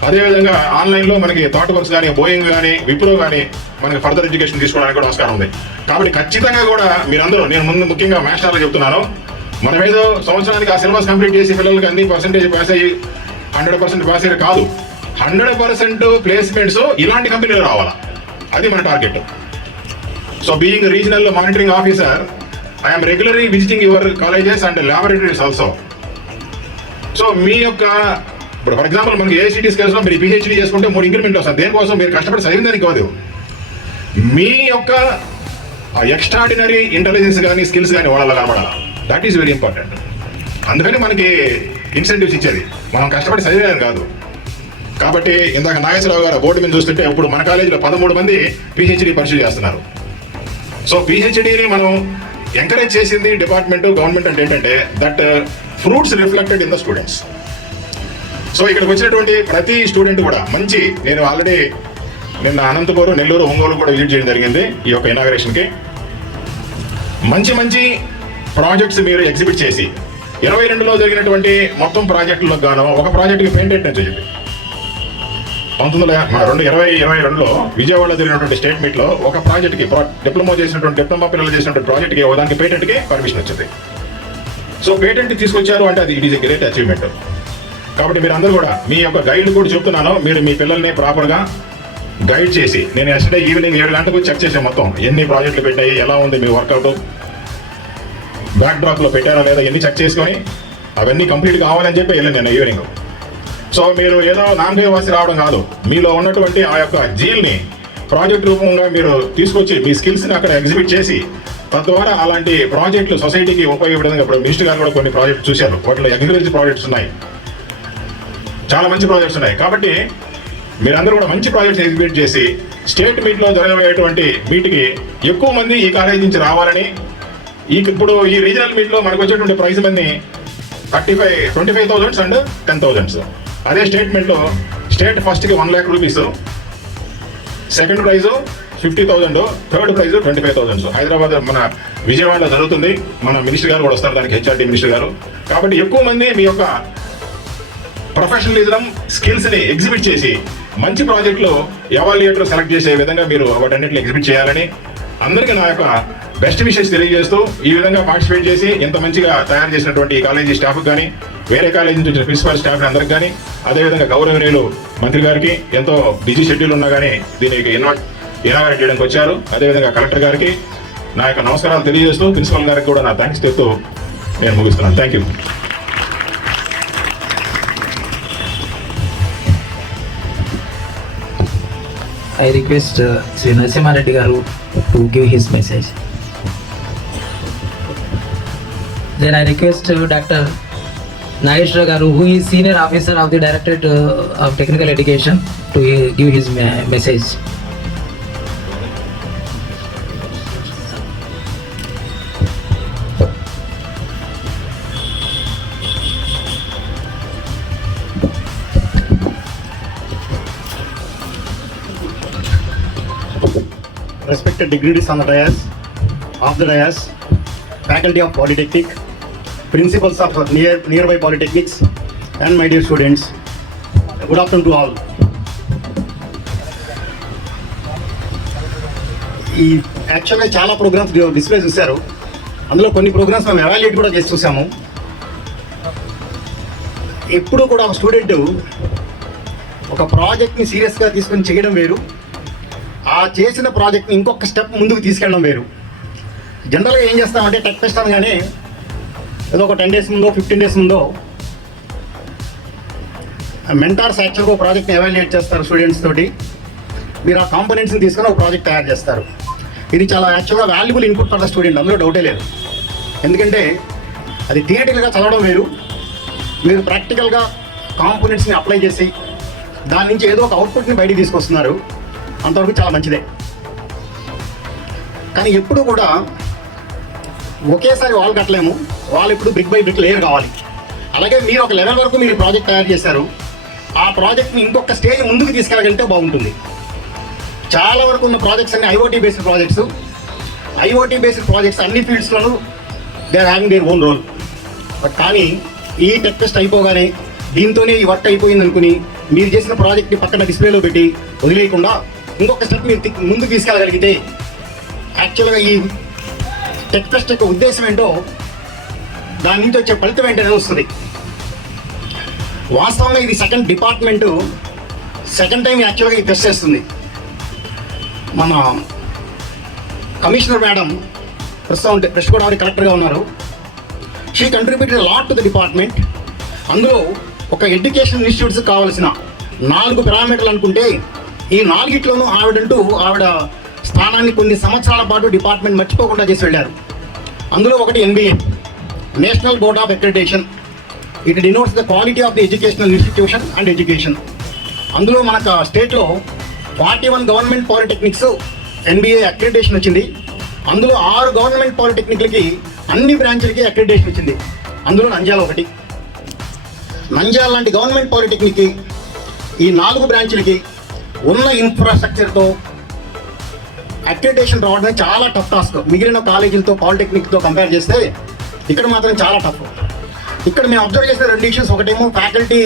అదేవిధంగా ఆన్లైన్లో మనకి థాట్ వర్క్స్ కానీ, బోయింగ్ కానీ, విప్రో కానీ మనకి ఫర్దర్ ఎడ్యుకేషన్ తీసుకోవడానికి కూడా ఆస్కారం ఉంది. కాబట్టి ఖచ్చితంగా కూడా మీరందరూ, నేను ముందు ముఖ్యంగా మాస్టర్లు చెప్తున్నాను, మనం ఏదో సంవత్సరానికి ఆ సిలబస్ కంప్లీట్ చేసి పిల్లలకి అన్ని పర్సెంటేజ్ పాస్ అయ్యి 100% పాస్ అయ్యి కాదు, 100% ప్లేస్మెంట్స్ ఇలాంటి కంపెనీలు రావాలా, అది మన target. So being regional monitoring officer, I'm regularly visiting your colleges and laboratories also. So మీ యొక్క ఇప్పుడు ఫర్ ఎగ్జాంపుల్ మనకి ఏఐసిటీ స్కిల్స్లో మీరు పిహెచ్డీ చేసుకుంటే 3 ఇంక్రిమెంట్ వస్తుంది. దేనికోసం? మీరు కష్టపడి చదివిన దానికి కాదు, మీ యొక్క ఎక్స్ట్రాడినరీ ఇంటెలిజెన్స్ కానీ స్కిల్స్ కానీ వాళ్ళ కనబడాలి. That is very important. అందుకని మనకి ఇన్సెంటివ్స్ ఇచ్చేది, మనం కష్టపడి చదివేది కాదు. కాబట్టి ఇందాక నాగేశ్వరరావు గారు బోర్డు మీద చూస్తుంటే ఇప్పుడు మన కాలేజీలో 13 మంది పిహెచ్డీ పర్సూ చేస్తున్నారు. సో పిహెచ్డీని మనం ఎంకరేజ్ చేసింది డిపార్ట్మెంట్, గవర్నమెంట్ అంటే ఏంటంటే that fruits reflected in the students. So ఇక్కడికి వచ్చినటువంటి ప్రతి స్టూడెంట్ కూడా మంచి, నేను ఆల్రెడీ నిన్న అనంతపురం, నెల్లూరు, ఒంగోలు కూడా విజిట్ చేయడం జరిగింది ఈ యొక్క ఇనాగరేషన్కి. మంచి మంచి ప్రాజెక్ట్స్ మీరు ఎగ్జిబిట్ చేసి 22లో జరిగినటువంటి మొత్తం ప్రాజెక్టులకు గాను ఒక ప్రాజెక్ట్కి పెయింటెడ్ అని చెప్పి 2022లో విజయవాడలో జరిగినటువంటి స్టేట్ మీట్లో ఒక ప్రాజెక్ట్కి డిప్లొమా పిల్లలు చేసినటువంటి ప్రాజెక్ట్కి దానికి పేటెంట్కి పర్మిషన్ వచ్చింది. సో పేటెంట్ తీసుకొచ్చారు అంటే అది it is a great achievement. కాబట్టి మీరు అందరూ కూడా మీ యొక్క గైడ్ కూడా చెప్తున్నాను, మీరు మీ పిల్లల్ని ప్రాపర్గా గైడ్ చేసి, నేను ఎస్టర్డే ఈవినింగ్ 7 గంటలకు చెక్ చేసే మొత్తం ఎన్ని ప్రాజెక్టులు పెట్టాయి, ఎలా ఉంది మీ వర్కౌట్, బ్యాక్ డ్రాప్లో పెట్టారా లేదా ఎన్ని చెక్ చేసుకొని అవన్నీ కంప్లీట్ కావాలని చెప్పి వెళ్ళాను నేను ఈవినింగ్. సో మీరు ఏదో నామదేవాసి రావడం కాదు, మీలో ఉన్నటువంటి ఆ యొక్క జీల్ని ప్రాజెక్ట్ రూపంగా మీరు తీసుకొచ్చి మీ స్కిల్స్ని అక్కడ ఎగ్జిబిట్ చేసి తద్వారా అలాంటి ప్రాజెక్టులు సొసైటీకి ఉపయోగపడేది. ఇప్పుడు మినిస్టర్ గారు కూడా కొన్ని ప్రాజెక్ట్స్ చూశారు, వాటిలో అగ్రికల్చర్ ప్రాజెక్ట్స్ ఉన్నాయి, చాలా మంచి ప్రాజెక్ట్స్ ఉన్నాయి. కాబట్టి మీరందరూ కూడా మంచి ప్రాజెక్ట్స్ ఎగ్జిక్యూట్ చేసి స్టేట్ మీట్లో జరగబోయేటువంటి మీట్కి ఎక్కువ మంది ఈ కాలేజ్ నుంచి రావాలని. ఇప్పుడు ఈ రీజనల్ మీట్లో మనకు వచ్చేటువంటి ప్రైజ్ అన్ని 25,000 అండ్ 10,000. అదే స్టేట్మెంట్లో స్టేట్ ఫస్ట్కి 1 lakh rupees, second prize 50,000, third prize 25,000. Hyderabad మన విజయవాడలో జరుగుతుంది, మన మినిస్టర్ గారు కూడా వస్తారు దానికి, హెచ్ఆర్డీ మినిస్టర్ గారు. కాబట్టి ఎక్కువ మంది మీ యొక్క ప్రొఫెషనలిజం స్కిల్స్ని ఎగ్జిబిట్ చేసి మంచి ప్రాజెక్టులు ఎవాల్యుయేటర్ సెలెక్ట్ చేసే విధంగా మీరు వాటన్నిటిని ఎగ్జిబిట్ చేయాలని అందరికీ నా యొక్క బెస్ట్ విషెస్ తెలియజేస్తూ, ఈ విధంగా పార్టిసిపేట్ చేసి ఎంత మంచిగా తయారు చేసినటువంటి ఈ కాలేజీ స్టాఫ్ కానీ, వేరే కాలేజీ నుంచి వచ్చిన ప్రిన్సిపల్ స్టాఫ్ అందరికి కానీ, అదేవిధంగా గౌరవనీయులు మంత్రి గారికి ఎంతో బిజీ షెడ్యూల్ ఉన్నా కానీ దీనికి ఇనాగరేట్ చేయడానికి వచ్చారు. అదేవిధంగా కలెక్టర్ గారికి నా యొక్క నమస్కారాలు తెలియజేస్తూ, ప్రిన్సిపల్ గారికి కూడా నా థ్యాంక్స్ చెప్తూ నేను ముగిస్తున్నాను. Thank you. I request Sri Narasimha Reddy Garu to give his message. Then I request Dr. Nageshwar Garu, who is Senior Officer of the Directorate of Technical Education, to give his message. Respected dignitaries on the dais, off the dais, faculty of Polytechnic, principals of nearby polytechnics, and my dear students, good afternoon to all. ఈ యాక్చువల్గా చాలా ప్రోగ్రామ్స్ డిస్ప్లే చూశారు, అందులో కొన్ని ప్రోగ్రామ్స్ మేము ఎవాల్యుయేట్ కూడా చేసి చూసాము. ఎప్పుడు కూడా ఒక స్టూడెంట్ ఒక ప్రాజెక్ట్ని సీరియస్గా తీసుకొని చేయడం వేరు, ఆ చేసిన ప్రాజెక్ట్ని ఇంకొక స్టెప్ ముందుకు తీసుకెళ్ళడం వేరు. జనరల్గా ఏం చేస్తామంటే టెక్ ఫెస్ట్ అనగానే ఏదో ఒక 10 days ముందో 15 days ముందో మెంటార్స్ యాక్చువల్గా ఒక ప్రాజెక్ట్ని ఎవాల్యుయేట్ చేస్తారు స్టూడెంట్స్ తోటి. మీరు ఆ కాంపోనెంట్స్ని తీసుకొని ఒక ప్రాజెక్ట్ తయారు చేస్తారు. ఇది చాలా యాక్చువల్గా valuable input for the student, అందులో డౌటే లేదు. ఎందుకంటే అది థియరిటికల్గా చదవడం వేరు, మీరు ప్రాక్టికల్గా కాంపోనెంట్స్ని అప్లై చేసి దాని నుంచి ఏదో ఒక అవుట్పుట్ని బయటికి తీసుకొస్తున్నారు. అంతవరకు చాలా మంచిదే. కానీ ఎప్పుడు కూడా ఒకేసారి వాల్ కట్టలేము. వాళ్ళు ఇప్పుడు బ్రిక్ బై బ్రిక్ లేయర్ కావాలి. అలాగే మీరు ఒక లెవెల్ వరకు మీరు ప్రాజెక్ట్ తయారు చేశారు, ఆ ప్రాజెక్ట్ని ఇంకొక స్టేజ్ ముందుకు తీసుకెళ్ళగలిగితే బాగుంటుంది. చాలా వరకు ఉన్న ప్రాజెక్ట్స్ అన్ని IoT based projects. IoT based projects అన్ని ఫీల్డ్స్లోనూ they are having their own role. But కానీ ఈ టెక్ టెస్ట్ అయిపోగానే దీంతోనే ఈ వర్క్ అయిపోయింది అనుకుని మీరు చేసిన ప్రాజెక్ట్ని పక్కన డిస్ప్లేలో పెట్టి వదిలేయకుండా ఇంకొక స్టెప్ మీరు ముందుకు తీసుకెళ్ళగలిగితే యాక్చువల్గా ఈ టెక్ టెస్ట్ యొక్క ఉద్దేశం ఏంటో, దాని నుంచి వచ్చే ఫలితం ఏంటనే వస్తుంది. వాస్తవంగా ఇది సెకండ్ డిపార్ట్మెంటు సెకండ్ టైం యాక్చువల్గా ఇది టెస్ట్ చేస్తుంది. మన కమిషనర్ మేడం ప్రస్తుతం వెస్ట్ గోదావరి కలెక్టర్గా ఉన్నారు. She contributed lot to the department. అందులో ఒక ఎడ్యుకేషన్ ఇన్స్టిట్యూట్స్ కావాల్సిన 4 పారామీటర్లు అనుకుంటే ఈ 4గిట్లోనూ ఆవిడ స్థానాన్ని కొన్ని సంవత్సరాల పాటు డిపార్ట్మెంట్ మర్చిపోకుండా చేసి వెళ్ళారు. అందులో ఒకటి NBA, national board of accreditation. It denotes the quality of the educational institution and education. అందులో మనకు స్టేట్లో 41 గవర్నమెంట్ పాలిటెక్నిక్స్ NBA అక్రిడిటేషన్ వచ్చింది. అందులో 6 గవర్నమెంట్ పాలిటెక్నిక్లకి అన్ని బ్రాంచ్లకి అక్రిడిటేషన్ వచ్చింది. అందులో నంద్యాల ఒకటి. నంద్యాల లాంటి గవర్నమెంట్ పాలిటెక్నిక్కి ఈ 4 బ్రాంచ్లకి ఉన్న ఇన్ఫ్రాస్ట్రక్చర్తో అక్రిడిటేషన్ రావడం చాలా టఫ్ టాస్క్. మిగిలిన కాలేజీలతో పాలిటెక్నిక్తో కంపేర్ చేస్తే ఇక్కడ మాత్రం చాలా టఫ్. ఇక్కడ మేము అబ్జర్వ్ చేసిన 2 ఇష్యూస్. ఒకటేమో faculty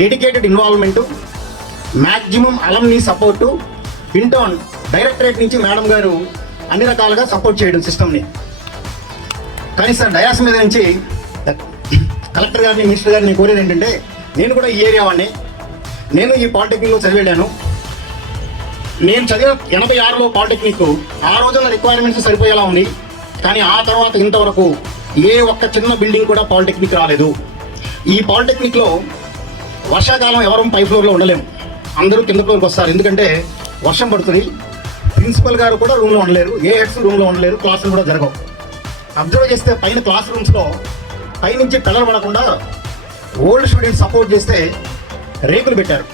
dedicated involvement, maximum అలమ్ని support, intern directorate నుంచి మేడం గారు అన్ని రకాలుగా సపోర్ట్ చేయడం సిస్టమ్ని. కానీ సార్ డయాస్ మీద నుంచి కలెక్టర్ గారిని, మినిస్టర్ గారిని కోరేది ఏంటంటే, నేను కూడా ఈ ఏరియా వాడిని, నేను ఈ పాలిటెక్నిక్లో చదివాను. నేను చదివిన 86లో పాలిటెక్నిక్ ఆ రోజున రిక్వైర్మెంట్స్ సరిపోయేలా ఉంది. కానీ ఆ తర్వాత ఇంతవరకు ఏ ఒక్క చిన్న బిల్డింగ్ కూడా పాలిటెక్నిక్ రాలేదు. ఈ పాలిటెక్నిక్లో వర్షాకాలం ఎవరు పై ఫ్లోర్లో ఉండలేము, అందరూ కింద ఫ్లోర్కి వస్తారు. ఎందుకంటే వర్షం పడుతుంది. ప్రిన్సిపల్ గారు కూడా రూమ్లో ఉండలేరు, ఏ హెడ్స్ రూమ్లో ఉండలేరు, క్లాసులు కూడా జరగవు. అబ్జర్వ్ చేస్తే పైన క్లాస్ రూమ్స్లో పైనుంచి పిల్లలు పడకుండా ఓల్డ్ స్టూడెంట్స్ సపోర్ట్ చేస్తే రేకులు పెట్టారు.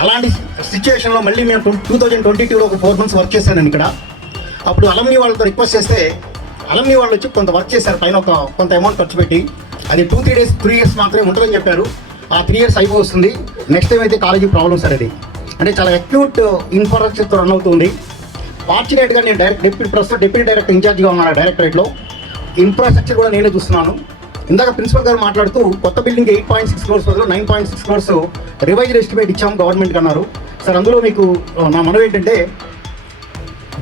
అలాంటి సిచ్యువేషన్లో మళ్ళీ మేము 2022లో ఒక 4 months వర్క్ చేశాను ఇక్కడ. అప్పుడు అలమ్ని వాళ్ళతో రిక్వెస్ట్ చేస్తే అలమ్ని వాళ్ళు వచ్చి కొంత వర్క్ చేశారు, పైన కొంత అమౌంట్ ఖర్చు పెట్టి. అది 2-3 days 3 years మాత్రమే ఉంటుందని చెప్పారు. ఆ 3 years అయిపోతుంది. నెక్స్ట్ టైం అయితే కాలేజీ ప్రాబ్లమ్ సార్. అది అంటే చాలా అక్యూట్ ఇన్ఫ్రాస్ట్రక్చర్తో రన్ అవుతుంది. ఫార్చునేట్గా నేను డిప్యూటీ డైరెక్టర్ ఇన్ఛార్జ్గా ఉన్నాను డైరెక్టరేట్లో. ఇన్ఫ్రాస్ట్రక్చర్ కూడా నేనే చూస్తున్నాను. ఇందాక ప్రిన్సిపల్ గారు మాట్లాడుతూ కొత్త బిల్డింగ్ 8.6 crores బదులు 9.6 crores రివైజ్డ్ ఎస్టిమేట్ ఇచ్చాం గవర్నమెంట్కి అన్నారు. సార్ అందులో మీకు నా మనవి ఏంటంటే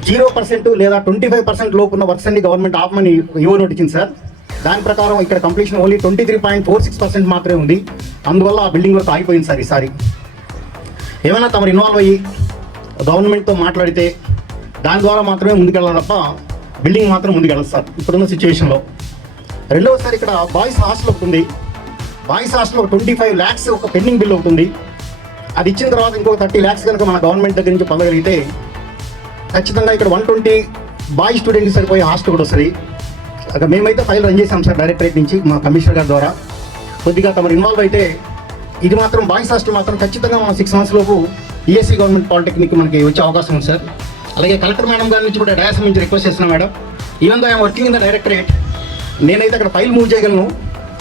0% లేదా 25% లోపు ఉన్న వర్క్స్ అన్ని గవర్నమెంట్ ఆపమని ఇవో నోట్ ఇచ్చింది సార్. దాని ప్రకారం ఇక్కడ కంప్లీషన్ ఓన్లీ 23.46% మాత్రమే ఉంది. అందువల్ల ఆ బిల్డింగ్ వర్క్ ఆగిపోయింది సార్. ఈసారి ఏమైనా తమరు ఇన్వాల్వ్ అయ్యి గవర్నమెంట్తో మాట్లాడితే దాని ద్వారా మాత్రమే ముందుకెళ్ళాలి తప్ప బిల్డింగ్ మాత్రం ముందుకెళ్ళదు సార్ ఇప్పుడున్న సిచ్యువేషన్లో. రెండవసారి ఇక్కడ బాయ్స్ హాస్టల్ ఒకటి ఉంది. బాయ్స్ హాస్టల్ ఒక 25 lakhs ఒక పెండింగ్ బిల్ ఒకటి ఉంది. అది ఇచ్చిన తర్వాత ఇంకొక 30 lakhs కనుక మన గవర్నమెంట్ దగ్గర నుంచి పొందగలిగితే ఖచ్చితంగా ఇక్కడ 120 బాయ్ స్టూడెంట్కి సరిపోయే హాస్టల్ కూడా వస్తుంది. అక్కడ మేమైతే ఫైల్ రన్ చేసాం సార్ డైరెక్టరేట్ నుంచి మా కమిషనర్ గారి ద్వారా. కొద్దిగా తమరు ఇన్వాల్వ్ అయితే ఇది మాత్రం బాయ్స్ హాస్టల్ మాత్రం ఖచ్చితంగా మనం 6 months లోపు ఈఎస్సీ గవర్నమెంట్ పాలిటెక్నిక్ మనకి వచ్చే అవకాశం ఉంది సార్. అలాగే కలెక్టర్ మేడం గారి నుంచి కూడా డయాస్ నుంచి రిక్వెస్ట్ చేస్తున్నాం madam. Even though I'm working in the directorate, నేనైతే అక్కడ ఫైల్ మూవ్ చేయగలను,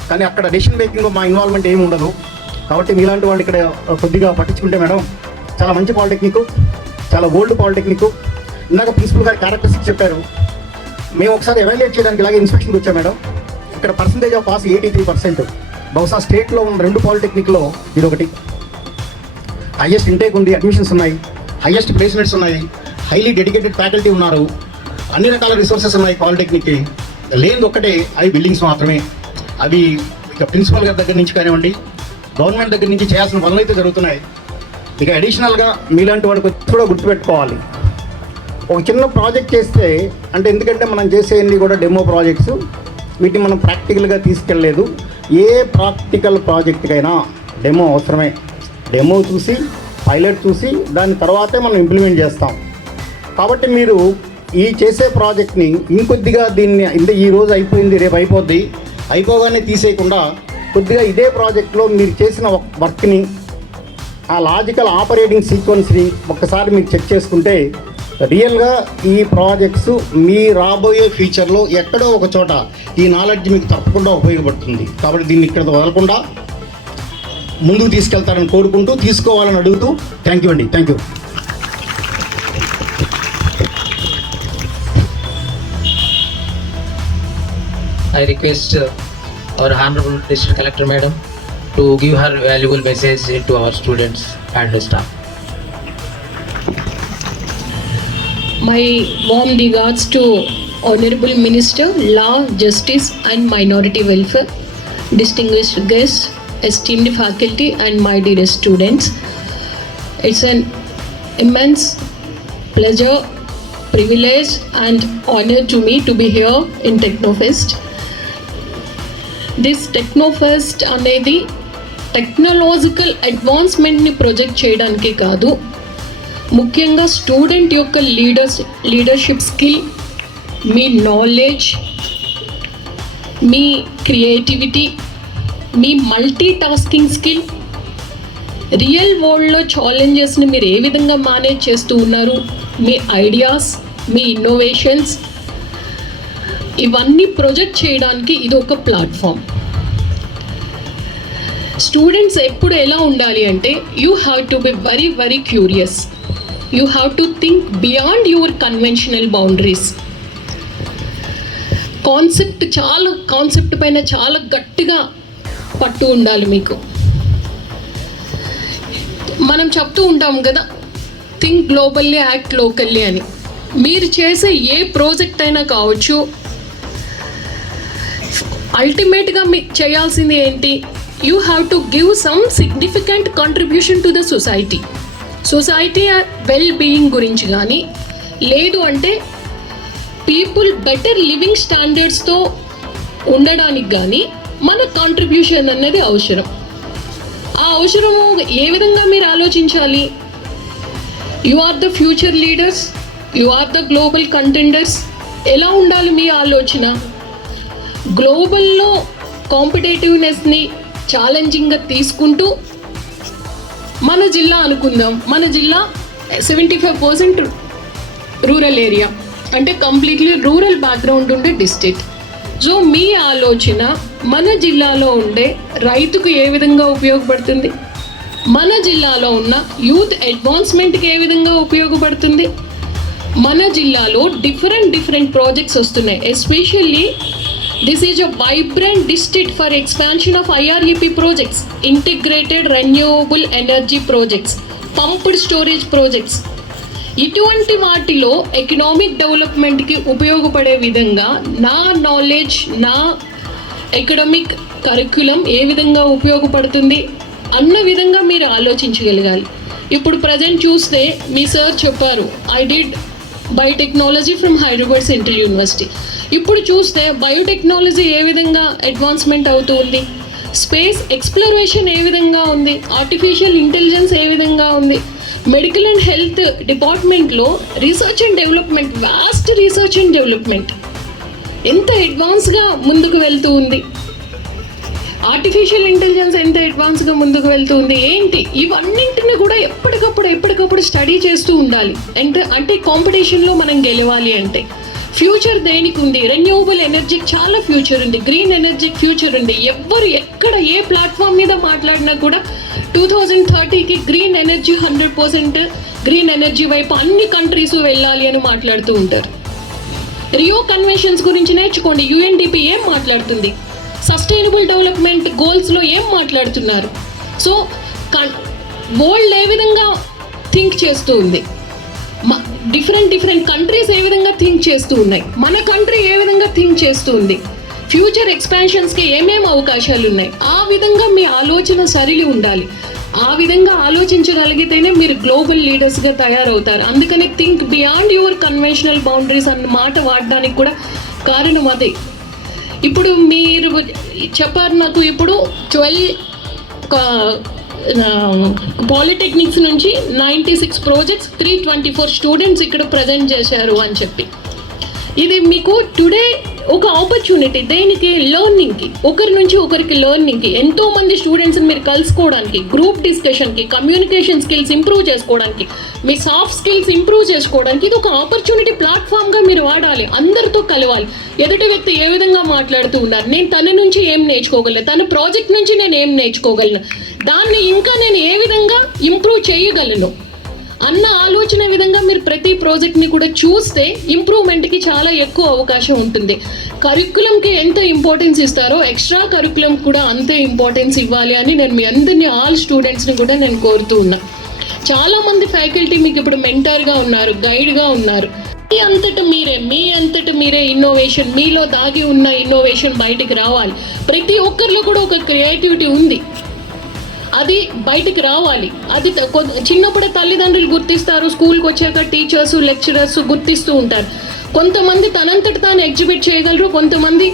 కానీ అక్కడ డెసిషన్ మేకింగ్లో మా ఇన్వాల్వ్మెంట్ ఏమి ఉండదు. కాబట్టి మీలాంటి వాళ్ళు ఇక్కడ కొద్దిగా పట్టించుకుంటే మేడం చాలా మంచి పాలిటెక్నిక్, చాలా ఓల్డ్ పాలిటెక్నిక్. ఇందాక ప్రిన్సిపల్ గారు క్యారెక్టరిస్టిక్స్ చెప్పారు. మేము ఒకసారి ఎవాల్యుయేట్ చేయడానికి ఇలాగే ఇన్స్పెక్షన్కి వచ్చాం మేడం. ఇక్కడ పర్సంటేజ్ ఆఫ్ పాస్ 83%. బహుశా స్టేట్లో ఉన్న 2 పాలిటెక్నిక్లో ఇది ఒకటి. హైయెస్ట్ ఇంటేక్ ఉంది, అడ్మిషన్స్ ఉన్నాయి, హైయెస్ట్ ప్లేస్మెంట్స్ ఉన్నాయి, హైలీ డెడికేటెడ్ ఫ్యాకల్టీ ఉన్నారు, అన్ని రకాల రిసోర్సెస్ ఉన్నాయి పాలిటెక్నిక్కి. లేనిది ఒక్కటే అవి బిల్డింగ్స్ మాత్రమే. అవి ఇక ప్రిన్సిపల్ గారి దగ్గర నుంచి కానివ్వండి, గవర్నమెంట్ దగ్గర నుంచి చేయాల్సిన పనులు అయితే జరుగుతున్నాయి. ఇక అడిషనల్గా మీలాంటి వాడికి కూడా గుర్తుపెట్టుకోవాలి, ఒక చిన్న ప్రాజెక్ట్ చేస్తే అంటే ఎందుకంటే మనం చేసేవన్నీ కూడా డెమో ప్రాజెక్ట్స్, వీటిని మనం ప్రాక్టికల్గా తీసుకెళ్ళలేదు. ఏ ప్రాక్టికల్ ప్రాజెక్ట్కైనా డెమో అవసరమే. డెమో చూసి పైలట్ చూసి దాని తర్వాతే మనం ఇంప్లిమెంట్ చేస్తాం. కాబట్టి మీరు ఈ చేసే ప్రాజెక్ట్ని ఇంకొద్దిగా దీన్ని అంటే ఈ రోజు అయిపోయింది రేపు అయిపోద్ది అయిపోగానే తీసేయకుండా కొద్దిగా ఇదే ప్రాజెక్ట్లో మీరు చేసిన వర్క్ని, ఆ లాజికల్ ఆపరేటింగ్ సీక్వెన్స్ని ఒక్కసారి మీరు చెక్ చేసుకుంటే రియల్గా ఈ ప్రాజెక్ట్స్ మీ రాబోయే ఫ్యూచర్లో ఎక్కడో ఒక చోట ఈ నాలెడ్జ్ మీకు తప్పకుండా ఉపయోగపడుతుంది. కాబట్టి దీన్ని ఇక్కడ వదలకుండా ముందుకు తీసుకెళ్తారని కోరుకుంటూ, తీసుకోవాలని అడుగుతూ థ్యాంక్ యూ అండి. Thank you. I request our Honorable District Collector Madam to give her valuable message to our students and staff. My warm regards to Honorable Minister, Law, Justice and Minority Welfare, distinguished guests, esteemed faculty and my dear students. It's an immense pleasure, privilege and honor to me to be here in Technofest. This Technofest అనేది టెక్నాలజికల్ అడ్వాన్స్మెంట్ని ప్రొజెక్ట్ చేయడానికే కాదు, ముఖ్యంగా స్టూడెంట్ యొక్క లీడర్షిప్ స్కిల్, మీ నాలెడ్జ్, మీ క్రియేటివిటీ, మీ మల్టీ టాస్కింగ్ స్కిల్, రియల్ వరల్డ్లో ఛాలెంజెస్ని మీరు ఏ విధంగా మేనేజ్ చేస్తూ ఉన్నారు, మీ ఐడియాస్, మీ ఇన్నోవేషన్స్, ఇవన్నీ ప్రొజెక్ట్ చేయడానికి ఇది ఒక ప్లాట్ఫామ్. స్టూడెంట్స్ ఎప్పుడు ఎలా ఉండాలి అంటే you have to be very very curious, you have to think beyond your conventional boundaries. Concept పైన చాలా గట్టిగా పట్టు ఉండాలి మీకు. మనం చెప్తూ ఉంటాం కదా, థింక్ గ్లోబల్లీ, యాక్ట్ లోకల్లీ అని. మీరు చేసే ఏ ప్రాజెక్ట్ అయినా కావచ్చు, అల్టిమేట్గా మీకు చేయాల్సింది ఏంటి, you have to give some significant contribution to the society well being గురించి కానీ, లేదు అంటే పీపుల్ బెటర్ లివింగ్ స్టాండర్డ్స్తో ఉండడానికి కానీ మన కాంట్రిబ్యూషన్ అనేది అవసరం. ఆ అవసరము ఏ విధంగా మీరు ఆలోచించాలి, you are the future leaders, you are the global contenders. ఎలా ఉండాలి మీ ఆలోచన? గ్లోబల్లో కాంపిటేటివ్నెస్ని ఛాలెంజింగ్గా తీసుకుంటూ, మన జిల్లా అనుకుందాం, మన జిల్లా 75% రూరల్ ఏరియా, అంటే కంప్లీట్లీ రూరల్ బ్యాక్గ్రౌండ్ ఉండే డిస్ట్రిక్ట్. సో మీ ఆలోచన మన జిల్లాలో ఉండే రైతుకు ఏ విధంగా ఉపయోగపడుతుంది, మన జిల్లాలో ఉన్న యూత్ అడ్వాన్స్మెంట్కి ఏ విధంగా ఉపయోగపడుతుంది, మన జిల్లాలో డిఫరెంట్ ప్రాజెక్ట్స్ వస్తున్నాయి. Especially this is a vibrant district for expansion of IREP projects, integrated renewable energy projects, pumped storage projects. ఇటువంటి వాటిలో ఎకనామిక్ డెవలప్మెంట్కి ఉపయోగపడే విధంగా నా నాలెడ్జ్, నా ఎకనామిక్ కరిక్యులం ఏ విధంగా ఉపయోగపడుతుంది అన్న విధంగా మీరు ఆలోచించగలగాలి. ఇప్పుడు ప్రజెంట్ చూస్తే మీ సార్ చెప్పారు, I did biotechnology from Hyderabad central university. ఇప్పుడు చూస్తే బయోటెక్నాలజీ ఏ విధంగా అడ్వాన్స్మెంట్ అవుతూ ఉంది, స్పేస్ ఎక్స్ప్లోరేషన్ ఏ విధంగా ఉంది, ఆర్టిఫిషియల్ ఇంటెలిజెన్స్ ఏ విధంగా ఉంది, మెడికల్ అండ్ హెల్త్ డిపార్ట్మెంట్లో research and development, vast research and development ఎంత అడ్వాన్స్గా ముందుకు వెళ్తూ ఉంది, ఆర్టిఫిషియల్ ఇంటెలిజెన్స్ ఎంత అడ్వాన్స్గా ముందుకు వెళ్తూ ఉంది. ఏంటి ఇవన్నింటిని కూడా ఎప్పటికప్పుడు స్టడీ చేస్తూ ఉండాలి. అంటే కాంపిటీషన్లో మనం గెలవాలి అంటే. ఫ్యూచర్ దేనికి ఉంది, రెన్యూవబుల్ ఎనర్జీకి చాలా ఫ్యూచర్ ఉంది, గ్రీన్ ఎనర్జీకి ఫ్యూచర్ ఉంది. ఎవ్వరు ఎక్కడ ఏ ప్లాట్ఫామ్ మీద మాట్లాడినా కూడా 2030కి గ్రీన్ ఎనర్జీ 100% గ్రీన్ ఎనర్జీ వైపు అన్ని కంట్రీస్ వెళ్ళాలి అని మాట్లాడుతూ ఉంటారు. రియో కన్వెన్షన్స్ గురించి నేర్చుకోండి, UNDP ఏం మాట్లాడుతుంది, సస్టైనబుల్ డెవలప్మెంట్ గోల్స్లో ఏం మాట్లాడుతున్నారు. సో వరల్డ్ ఏ విధంగా థింక్ చేస్తూ ఉంది, డిఫరెంట్ కంట్రీస్ ఏ విధంగా థింక్ చేస్తూ ఉన్నాయి, మన కంట్రీ ఏ విధంగా థింక్ చేస్తూ ఉంది, ఫ్యూచర్ ఎక్స్పాన్షన్స్కి ఏమేమి అవకాశాలు ఉన్నాయి, ఆ విధంగా మీ ఆలోచన సరిలి ఉండాలి. ఆ విధంగా ఆలోచించగలిగితేనే మీరు గ్లోబల్ లీడర్స్గా తయారవుతారు. అందుకని think beyond your conventional boundaries అన్న మాట వాడడానికి కూడా కారణం అదే. ఇప్పుడు మీరు చెప్పారు నాకు, ఇప్పుడు 12 పాలిటెక్నిక్స్ నుంచి 96 ప్రాజెక్ట్స్, 324 స్టూడెంట్స్ ఇక్కడ ప్రజెంట్ చేశారు అని చెప్పి. ఇది మీకు టుడే ఒక ఆపర్చునిటీ దేనికి, లెర్నింగ్కి, ఒకరి నుంచి ఒకరికి లెర్నింగ్కి, ఎంతోమంది స్టూడెంట్స్ని మీరు కలుసుకోవడానికి, గ్రూప్ డిస్కషన్కి, కమ్యూనికేషన్ స్కిల్స్ ఇంప్రూవ్ చేసుకోవడానికి, మీ సాఫ్ట్ స్కిల్స్ ఇంప్రూవ్ చేసుకోవడానికి ఇది ఒక ఆపర్చునిటీ ప్లాట్ఫామ్గా మీరు వాడాలి. అందరితో కలవాలి. ఎదుటి వ్యక్తి ఏ విధంగా మాట్లాడుతూ ఉన్నారు, నేను తన నుంచి ఏం నేర్చుకోగలను, తన ప్రాజెక్ట్ నుంచి నేను ఏం నేర్చుకోగలను, దాన్ని ఇంకా నేను ఏ విధంగా ఇంప్రూవ్ చేయగలను అన్న ఆలోచన విధంగా మీరు ప్రతి ప్రాజెక్ట్ని కూడా చూస్తే ఇంప్రూవ్మెంట్కి చాలా ఎక్కువ అవకాశం ఉంటుంది. కరిక్యులంకి ఎంత ఇంపార్టెన్స్ ఇస్తారో ఎక్స్ట్రా కరిక్యులం కూడా అంతే ఇంపార్టెన్స్ ఇవ్వాలి అని నేను మీ అందరినీ, ఆల్ స్టూడెంట్స్ని కూడా నేను కోరుతూ ఉన్నా. చాలామంది ఫ్యాకల్టీ మీకు ఇప్పుడు మెంటర్గా ఉన్నారు, గైడ్గా ఉన్నారు. మీ అంతట మీరే ఇన్నోవేషన్, మీలో దాగి ఉన్న ఇన్నోవేషన్ బయటికి రావాలి. ప్రతి ఒక్కరిలో కూడా ఒక క్రియేటివిటీ ఉంది, అది బయటికి రావాలి. అది చిన్నప్పుడే తల్లిదండ్రులు గుర్తిస్తారు, స్కూల్కి వచ్చాక టీచర్స్, లెక్చరర్స్ గుర్తిస్తూ ఉంటారు. కొంతమంది తనంతట తాను ఎగ్జిబిట్ చేయగలరు, కొంతమంది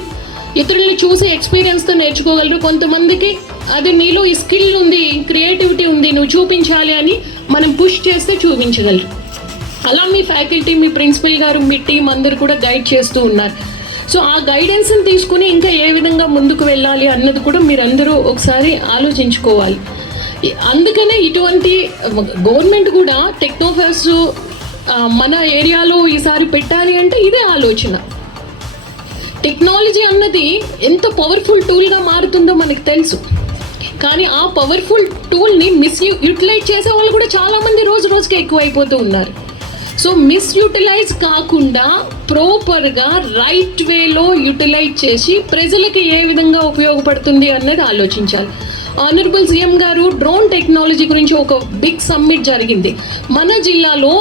ఇతరులను చూసి ఎక్స్పీరియన్స్తో నేర్చుకోగలరు, కొంతమందికి అది నీలో ఈ స్కిల్ ఉంది, క్రియేటివిటీ ఉంది, నువ్వు చూపించాలి అని మనం పుష్ చేస్తే చూపించగలరు. అలా మీ ఫ్యాకల్టీ, మీ ప్రిన్సిపల్ గారు, మీ టీం అందరు కూడా గైడ్ చేస్తూ ఉన్నారు. సో ఆ గైడెన్స్ని తీసుకుని ఇంకా ఏ విధంగా ముందుకు వెళ్ళాలి అన్నది కూడా మీరందరూ ఒకసారి ఆలోచించుకోవాలి. అందుకనే ఇటువంటి గవర్నమెంట్ కూడా టెక్నోఫెస్ట్ మన ఏరియాలో ఈసారి పెట్టాలి అంటే ఇదే ఆలోచన. టెక్నాలజీ అన్నది ఎంత పవర్ఫుల్ టూల్గా మారుతుందో మనకు తెలుసు, కానీ ఆ పవర్ఫుల్ టూల్ని యూటిలైజ్ చేసే వాళ్ళు కూడా చాలామంది రోజు రోజుకి ఎక్కువైపోతూ ఉన్నారు. సో మిస్యూటిలైజ్ కాకుండా ప్రాపర్గా రైట్ వేలో యూటిలైజ్ చేసి ప్రజలకి ఏ విధంగా ఉపయోగపడుతుంది అన్నది ఆలోచించాలి. ఆనరబుల్ సీఎం గారు డ్రోన్ టెక్నాలజీ గురించి ఒక బిగ్ సమ్మిట్ జరిగింది. మన జిల్లాలో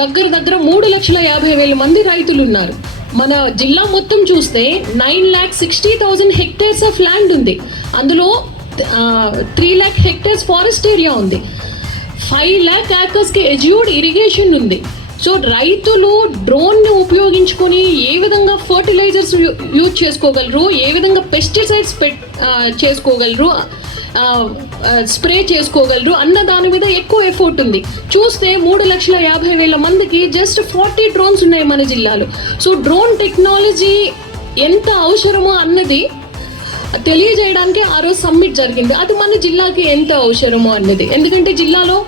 దగ్గర 3,50,000 మంది రైతులు ఉన్నారు. మన జిల్లా మొత్తం చూస్తే 9,60,000 హెక్టేర్స్ ఆఫ్ ల్యాండ్ ఉంది. అందులో 3 lakh హెక్టేర్స్ ఫారెస్ట్ ఏరియా ఉంది. 5 lakh ఏకర్స్కి ఎజ్యూర్డ్ ఇరిగేషన్ ఉంది. సో రైతులు డ్రోన్ని ఉపయోగించుకొని ఏ విధంగా ఫర్టిలైజర్స్ యూజ్ చేసుకోగలరు, ఏ విధంగా పెస్టిసైడ్స్ చేసుకోగలరు, స్ప్రే చేసుకోగలరు అన్న దాని మీద ఎక్కువ ఎఫర్ట్ ఉంది. చూస్తే 3,50,000 మందికి జస్ట్ 40 డ్రోన్స్ ఉన్నాయి మన జిల్లాలో. సో డ్రోన్ టెక్నాలజీ ఎంత అవసరమో అన్నది తెలియజేయడానికి ఆ రోజు సమ్మిట్ జరిగింది. అది మన జిల్లాకి ఎంత అవసరమో అన్నది, ఎందుకంటే జిల్లాలో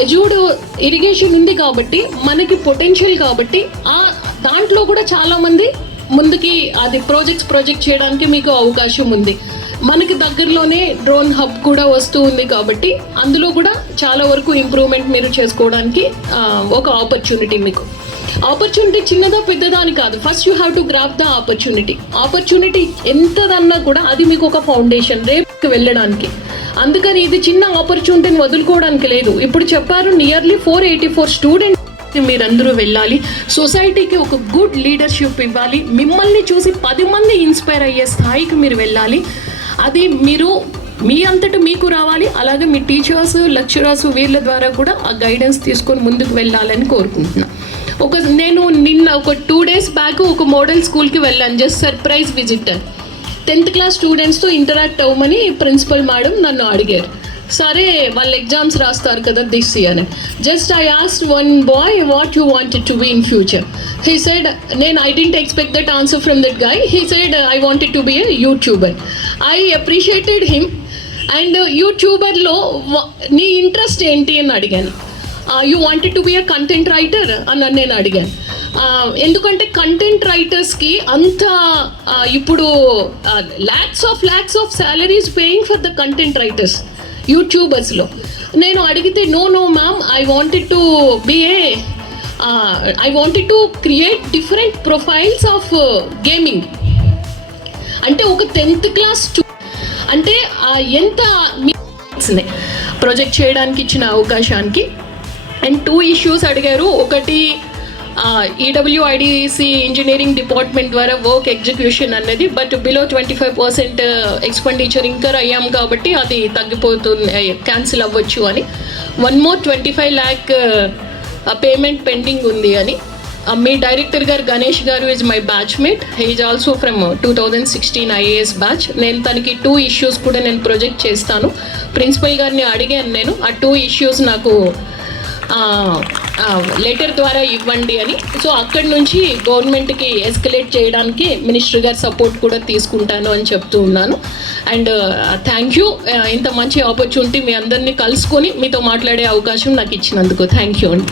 ఎజ్యూర్డ్ ఇరిగేషన్ ఉంది కాబట్టి, మనకి పొటెన్షియల్ కాబట్టి దాంట్లో కూడా చాలామంది ముందుకి అది ప్రాజెక్ట్ చేయడానికి మీకు అవకాశం ఉంది. మనకి దగ్గరలోనే డ్రోన్ హబ్ కూడా వస్తూ ఉంది కాబట్టి అందులో కూడా చాలా వరకు ఇంప్రూవ్మెంట్ మీరు చేసుకోవడానికి ఒక ఆపర్చునిటీ. మీకు ఆపర్చునిటీ చిన్నదా పెద్దదా అని కాదు, first you have to grab the opportunity ఎంతదన్నా కూడా అది మీకు ఒక ఫౌండేషన్ రేపు వెళ్ళడానికి. అందుకని ఇది చిన్న ఆపర్చునిటీని వదులుకోవడానికి లేదు. ఇప్పుడు చెప్పారు నియర్లీ 484 స్టూడెంట్స్ మీరందరూ వెళ్ళాలి, సొసైటీకి ఒక గుడ్ లీడర్షిప్ ఇవ్వాలి, మిమ్మల్ని చూసి 10 మంది ఇన్స్పైర్ అయ్యే స్థాయికి మీరు వెళ్ళాలి. అది మీరు మీ అంతటా మీకు రావాలి, అలాగే మీ టీచర్స్, లెక్చరర్స్ వీళ్ళ ద్వారా కూడా ఆ గైడెన్స్ తీసుకొని ముందుకు వెళ్ళాలని కోరుకుంటున్నాను. నేను నిన్న ఒక 2 days బ్యాక్ ఒక మోడల్ స్కూల్కి వెళ్ళాను, just surprise visitor. 10th class స్టూడెంట్స్తో ఇంటరాక్ట్ అవ్వమని ప్రిన్సిపల్ మేడం నన్ను అడిగారు. సరే వాళ్ళు ఎగ్జామ్స్ రాస్తారు కదా this year, just I asked one boy what you wanted to be in future. He said, I didn't expect that answer from that guy. He said I wanted to be a YouTuber. I appreciated him. And యూట్యూబర్లో నీ ఇంట్రెస్ట్ ఏంటి అని అడిగాను. You wanted to be a content writer అని నేను అడిగాను. ఎందుకంటే కంటెంట్ రైటర్స్కి అంత ఇప్పుడు lakhs of salaries paying for the content writers యూట్యూబర్స్లో. నేను అడిగితే no ma'am, I wanted to create different profiles of gaming. అంటే ఒక 10th క్లాస్ అంటే ఎంత ప్రొజెక్ట్ చేయడానికి ఇచ్చిన అవకాశానికి. అండ్ 2 issues అడిగారు. ఒకటి ఈడబ్ల్యూఐడిసి ఇంజనీరింగ్ డిపార్ట్మెంట్ ద్వారా వర్క్ ఎగ్జిక్యూషన్ అన్నది, బట్ బిలో 25% ఎక్స్పెండిచర్ ఇంకర్ అయ్యాం కాబట్టి అది తగ్గిపోతుంది, క్యాన్సిల్ అవ్వచ్చు అని. 1 more 25 lakh పేమెంట్ పెండింగ్ ఉంది అని. మీ డైరెక్టర్ గారు గణేష్ గారు is my batchmate. He is also from 2016 IAS batch. నేను తనకి 2 issues కూడా నేను ప్రొజెక్ట్ చేస్తాను. ప్రిన్సిపల్ గారిని అడిగాను నేను, ఆ 2 issues నాకు లెటర్ ద్వారా ఇవ్వండి అని. సో అక్కడి నుంచి గవర్నమెంట్కి ఎస్కలేట్ చేయడానికి మినిస్టర్ గారి సపోర్ట్ కూడా తీసుకుంటాను అని చెప్తూ ఉన్నాను. అండ్ థ్యాంక్ యూ, ఇంత మంచి ఆపర్చునిటీ మీ అందరినీ కలుసుకొని మీతో మాట్లాడే అవకాశం నాకు ఇచ్చినందుకు థ్యాంక్ యూ అండి.